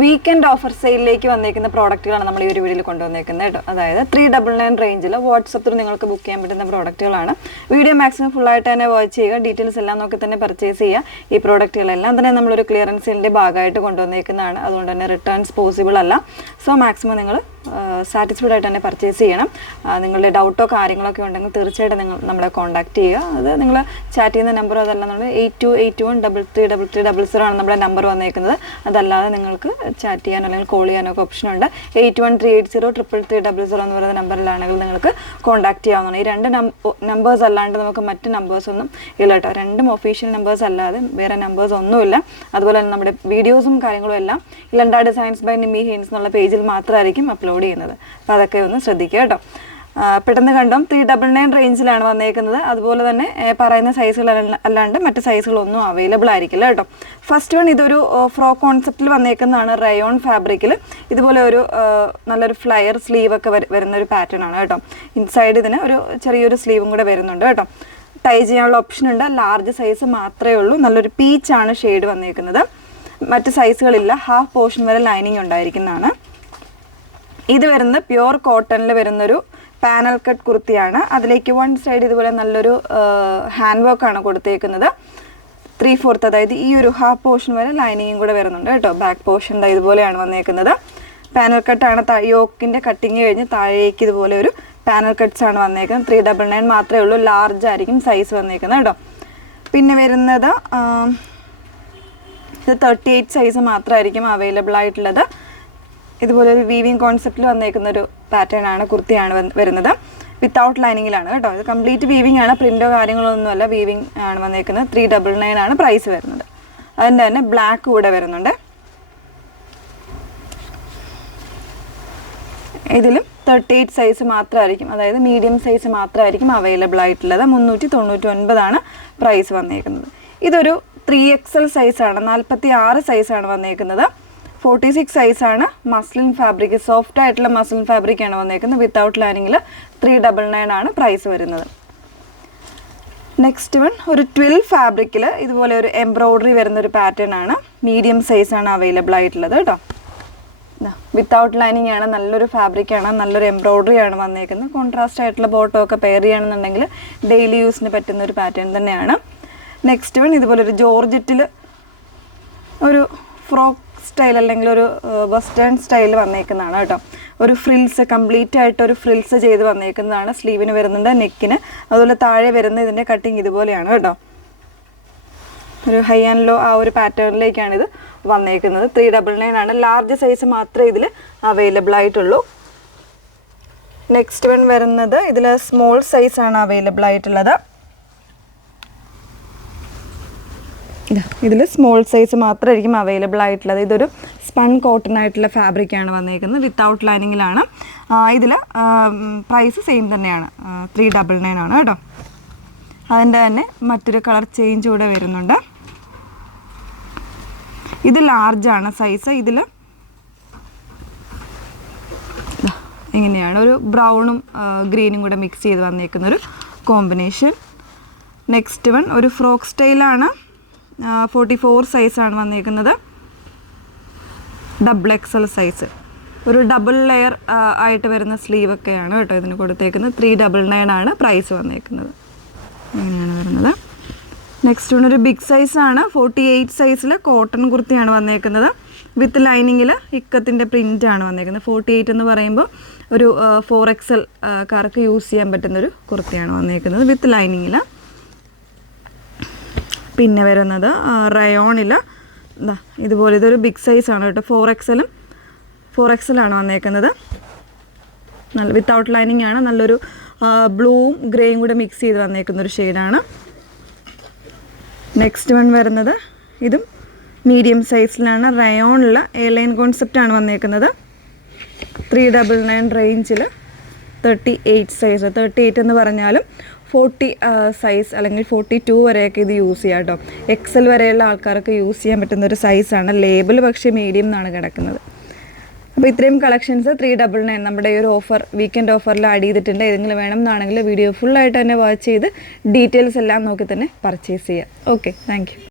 Weekend offer സെയിലിലേക്ക് വന്നേക്കുന്ന പ്രോഡക്റ്റുകളാണ് നമ്മൾ ഈ ഒരു വീഡിയോയിൽ കൊണ്ടുവന്നേക്കുന്നത് കേട്ടോ. അതായത് 399 റേഞ്ചിൽ വാട്സപ്പ് ത്രൂ നിങ്ങൾക്ക് ബുക്ക് ചെയ്യാൻ പറ്റുന്ന പ്രോഡക്റ്റുകളാണ്. വീഡിയോ മാക്സിമം ഫുള്ളായിട്ട് തന്നെ വാച്ച് ചെയ്യുക, ഡീറ്റെയിൽസ് എല്ലാം നോക്കി തന്നെ പർച്ചേസ് ചെയ്യുക. ഈ പ്രോഡക്റ്റുകളെല്ലാം തന്നെ നമ്മളൊരു ക്ലിയറൻസ് സെയിലിൻ്റെ ഭാഗമായിട്ട് കൊണ്ടുവന്നേക്കുന്നതാണ്. അതുകൊണ്ട് തന്നെ റിട്ടേൺസ് പോസിബിൾ അല്ല. സോ മാക്സിമം നിങ്ങൾ സാറ്റിസ്ഫൈഡ് ആയിട്ട് തന്നെ പർച്ചേസ് ചെയ്യണം. നിങ്ങളുടെ ഡൗട്ടോ കാര്യങ്ങളൊക്കെ ഉണ്ടെങ്കിൽ തീർച്ചയായിട്ടും നിങ്ങൾ നമ്മളെ കോൺടാക്ട് ചെയ്യുക. അത് നിങ്ങൾ ചാറ്റ് ചെയ്യുന്ന നമ്പർ അതല്ല, നമ്മൾ 8281333300 ആണ് നമ്മുടെ നമ്പർ വന്നേക്കുന്നത്. അതല്ലാതെ നിങ്ങൾക്ക് ചാറ്റ് ചെയ്യാനോ അല്ലെങ്കിൽ കോൾ ചെയ്യാനോ ഒക്കെ ഓപ്ഷൻ ഉണ്ട്. 8138033300 എന്ന് പറയുന്ന നമ്പറിലാണെങ്കിൽ നിങ്ങൾക്ക് കോൺടാക്ട് ചെയ്യാവുന്നതാണ്. ഈ രണ്ട് നമ്പേഴ്സ് അല്ലാണ്ട് നമുക്ക് മറ്റ് നമ്പേഴ്സ് ഒന്നും ഇല്ല കേട്ടോ. രണ്ടും ഒഫീഷ്യൽ നമ്പേഴ്സ് അല്ലാതെ വേറെ നമ്പേഴ്സ് ഒന്നുമില്ല. അതുപോലെ തന്നെ നമ്മുടെ വീഡിയോസും കാര്യങ്ങളും എല്ലാം ലണ്ട ഡിസൈൻസ് ബൈ നിമ്മി ഹെയിൻസ് എന്നുള്ള പേജിൽ മാത്രമായിരിക്കും അപ്ലോഡ് ചെയ്യുന്നത്. അപ്പോൾ അതൊക്കെ ഒന്ന് ശ്രദ്ധിക്കുക കേട്ടോ. പെട്ടെന്ന് കണ്ടോ 399 റേഞ്ചിലാണ് വന്നേക്കുന്നത്. അതുപോലെ തന്നെ പറയുന്ന സൈസുകൾ അല്ലാണ്ട് മറ്റ് സൈസുകളൊന്നും അവൈലബിൾ ആയിരിക്കില്ല കേട്ടോ. ഫസ്റ്റ് വൺ ഇതൊരു ഫ്രോക്ക് കോൺസെപ്റ്റിൽ വന്നേക്കുന്നതാണ്. റയോൺ ഫാബ്രിക്കിൽ ഇതുപോലെ ഒരു നല്ലൊരു ഫ്ലയർ സ്ലീവ് ഒക്കെ വരുന്ന ഒരു പാറ്റേൺ ആണ് കേട്ടോ. ഇൻസൈഡ് ഇതിന് ഒരു ചെറിയൊരു സ്ലീവും കൂടെ വരുന്നുണ്ട് കേട്ടോ. ടൈ ചെയ്യാനുള്ള ഓപ്ഷൻ ഉണ്ട്. ലാർജ് സൈസ് മാത്രമേ ഉള്ളൂ. നല്ലൊരു പീച്ചാണ് ഷെയ്ഡ് വന്നേക്കുന്നത്. മറ്റ് സൈസുകളില്ല. ഹാഫ് പോർഷൻ വരെ ലൈനിങ് ഉണ്ടായിരിക്കുന്നതാണ്. ഇത് വരുന്നത് പ്യുവർ കോട്ടണിൽ വരുന്നൊരു പാനൽ കട്ട് കുർത്തിയാണ്. അതിലേക്ക് വൺ സൈഡ് ഇതുപോലെ നല്ലൊരു ഹാൻഡ് വർക്കാണ് കൊടുത്തേക്കുന്നത്. 3/4 അതായത് ഈ ഒരു ഹാഫ് പോർഷൻ വരെ ലൈനിങ്ങും കൂടെ വരുന്നുണ്ട് കേട്ടോ. ബാക്ക് പോർഷൻ ഇതുപോലെയാണ് വന്നേക്കുന്നത്. പാനൽ കട്ടാണ്. യോക്കിൻ്റെ കട്ടിങ് കഴിഞ്ഞ് താഴേക്ക് ഇതുപോലെ ഒരു പാനൽ കട്ട്സ് ആണ് വന്നേക്കുന്നത്. 399 മാത്രമേ ഉള്ളൂ. ലാർജ് ആയിരിക്കും സൈസ് വന്നേക്കുന്നത് കേട്ടോ. പിന്നെ വരുന്നത് ഇത് 38 സൈസ് മാത്രമായിരിക്കും അവൈലബിൾ ആയിട്ടുള്ളത്. ഇതുപോലെ ഒരു വീവിങ് കോൺസെപ്റ്റിൽ വന്നേക്കുന്ന ഒരു പാറ്റേൺ ആണ്, കുർത്തിയാണ് വരുന്നത്. വിത്തൗട്ട് ലൈനിങ്ങിലാണ് കേട്ടോ. ഇത് കംപ്ലീറ്റ് വീവിങ് ആണ്. പ്രിൻറ്റോ കാര്യങ്ങളൊന്നുമല്ല, വീവിങ് ആണ് വന്നേക്കുന്നത്. 399 ആണ് പ്രൈസ് വരുന്നത്. അതിൻ്റെ തന്നെ ബ്ലാക്ക് കൂടെ വരുന്നുണ്ട്. ഇതിലും 38 സൈസ് മാത്രമായിരിക്കും, അതായത് മീഡിയം സൈസ് മാത്രമായിരിക്കും അവൈലബിൾ ആയിട്ടുള്ളത്. 399 പ്രൈസ് വന്നേക്കുന്നത്. ഇതൊരു 3XL സൈസാണ്. 46 സൈസാണ് വന്നേക്കുന്നത്. 46 സൈസാണ്. മസ്ലിൻ ഫാബ്രിക്, സോഫ്റ്റ് ആയിട്ടുള്ള മസ്ലിൻ ഫാബ്രിക്കാണ് വന്നേക്കുന്നത്. വിത്തൗട്ട് ലൈനിങ്ങിൽ 399 ആണ് പ്രൈസ് വരുന്നത്. നെക്സ്റ്റ് വൺ ഒരു 12 ഫാബ്രിക്കിൽ ഇതുപോലെ ഒരു എംബ്രോയ്ഡറി വരുന്നൊരു പാറ്റേൺ ആണ്. മീഡിയം സൈസാണ് അവൈലബിൾ ആയിട്ടുള്ളത് കേട്ടോ. വിത്തൗട്ട് ലൈനിങ് ആണ്. നല്ലൊരു ഫാബ്രിക്കാണ്. നല്ലൊരു എംബ്രോയ്ഡറി ആണ് വന്നേക്കുന്നത്. കോൺട്രാസ്റ്റ് ആയിട്ടുള്ള ബോട്ടോ ഒക്കെ പെയർ ചെയ്യണമെന്നുണ്ടെങ്കിൽ ഡെയിലി യൂസിന് പറ്റുന്ന ഒരു പാറ്റേൺ തന്നെയാണ്. നെക്സ്റ്റ് വൺ ഇതുപോലെ ഒരു ജോർജറ്റിൽ ഒരു ഫ്രോക്ക് സ്റ്റൈൽ അല്ലെങ്കിൽ ഒരു വെസ്റ്റേൺ സ്റ്റൈൽ വന്നേക്കുന്നതാണ് കേട്ടോ. ഒരു ഫ്രിൽസ് കംപ്ലീറ്റ് ആയിട്ട് ഒരു ഫ്രിൽസ് ചെയ്ത് വന്നേക്കുന്നതാണ്. സ്ലീവിന് വരുന്നുണ്ട്, നെക്കിന്. അതുപോലെ താഴെ വരുന്ന ഇതിൻ്റെ കട്ടിങ് ഇതുപോലെയാണ് കേട്ടോ. ഒരു ഹൈ ആൻഡ് ലോ ആ ഒരു പാറ്റേണിലേക്കാണ് ഇത് വന്നേക്കുന്നത്. 399 ആണ്. ലാർജ് സൈസ് മാത്രമേ ഇതിൽ അവൈലബിൾ ആയിട്ടുള്ളൂ. നെക്സ്റ്റ് വൺ വരുന്നത് ഇതിൽ സ്മോൾ സൈസാണ് അവൈലബിൾ ആയിട്ടുള്ളത്. ഇതിൽ സ്മോൾ സൈസ് മാത്രമായിരിക്കും അവൈലബിൾ ആയിട്ടുള്ളത്. ഇതൊരു സ്പൺ കോട്ടൺ ആയിട്ടുള്ള ഫാബ്രിക്കാണ് വന്നേക്കുന്നത്. വിത്തൗട്ട് ലൈനിങ്ങിലാണ്. ഇതിൽ പ്രൈസ് സെയിം തന്നെയാണ്. 399 ആണ് കേട്ടോ. അതിൻ്റെ തന്നെ മറ്റൊരു കളർ ചേഞ്ച് കൂടെ വരുന്നുണ്ട്. ഇത് ലാർജാണ് സൈസ്. ഇതിൽ ഇങ്ങനെയാണ് ഒരു ബ്രൗണും ഗ്രീനും കൂടെ മിക്സ് ചെയ്ത് വന്നേക്കുന്നൊരു കോമ്പിനേഷൻ. നെക്സ്റ്റ് വൺ ഒരു ഫ്രോക്ക് സ്റ്റൈലാണ്. 44 സൈസാണ് വന്നേക്കുന്നത്. XXL size. ഒരു ഡബിൾ ലെയർ ആയിട്ട് വരുന്ന സ്ലീവൊക്കെയാണ് കേട്ടോ ഇതിന് കൊടുത്തേക്കുന്നത്. 399 ആണ് പ്രൈസ് വന്നേക്കുന്നത്. അങ്ങനെയാണ് വരുന്നത്. നെക്സ്റ്റ് വൺ ഒരു ബിഗ് സൈസാണ്. 48 സൈസിൽ കോട്ടൺ കുർത്തിയാണ് വന്നേക്കുന്നത്. വിത്ത് ലൈനിങ്ങിൽ ഇക്കത്തിൻ്റെ പ്രിൻ്റാണ് വന്നേക്കുന്നത്. 48 എന്ന് പറയുമ്പോൾ ഒരു 4XL കാർക്ക് യൂസ് ചെയ്യാൻ പറ്റുന്നൊരു കുർത്തിയാണ് വന്നേക്കുന്നത് വിത്ത് ലൈനിങ്ങിൽ. പിന്നെ വരുന്നത് റയോണിൽ ഇതുപോലെ ഇതൊരു ബിഗ് സൈസാണ് കേട്ടോ. 4XL ആണ് വന്നേക്കുന്നത്. നല്ല വിത്തൗട്ട് ലൈനിങ് ആണ്. നല്ലൊരു ബ്ലൂവും ഗ്രേയും കൂടെ മിക്സ് ചെയ്ത് വന്നേക്കുന്നൊരു ഷെയ്ഡാണ്. നെക്സ്റ്റ് വൺ വരുന്നത് ഇതും മീഡിയം സൈസിലാണ്. റയോണിൽ എയർലൈൻ കോൺസെപ്റ്റാണ് വന്നേക്കുന്നത്. 399 റേഞ്ചിൽ 38 സൈസ്. 38 എന്ന് പറഞ്ഞാലും 40 സൈസ് അല്ലെങ്കിൽ 42 വരെയൊക്കെ ഇത് യൂസ് ചെയ്യാം കേട്ടോ. XL വരെയുള്ള ആൾക്കാർക്ക് യൂസ് ചെയ്യാൻ പറ്റുന്നൊരു സൈസാണ്. ലേബിൾ പക്ഷേ മീഡിയം എന്നാണ് കിടക്കുന്നത്. അപ്പോൾ ഇത്രയും കളക്ഷൻസ് 399 നമ്മുടെ ഈ ഒരു ഓഫർ വീക്കെൻഡ് ഓഫറിൽ ആഡ് ചെയ്തിട്ടുണ്ട്. ഏതെങ്കിലും വേണം എന്നാണെങ്കിൽ വീഡിയോ ഫുള്ളായിട്ട് തന്നെ വാച്ച് ചെയ്ത് ഡീറ്റെയിൽസ് എല്ലാം നോക്കി തന്നെ പർച്ചേസ് ചെയ്യാം. Okay, thank you.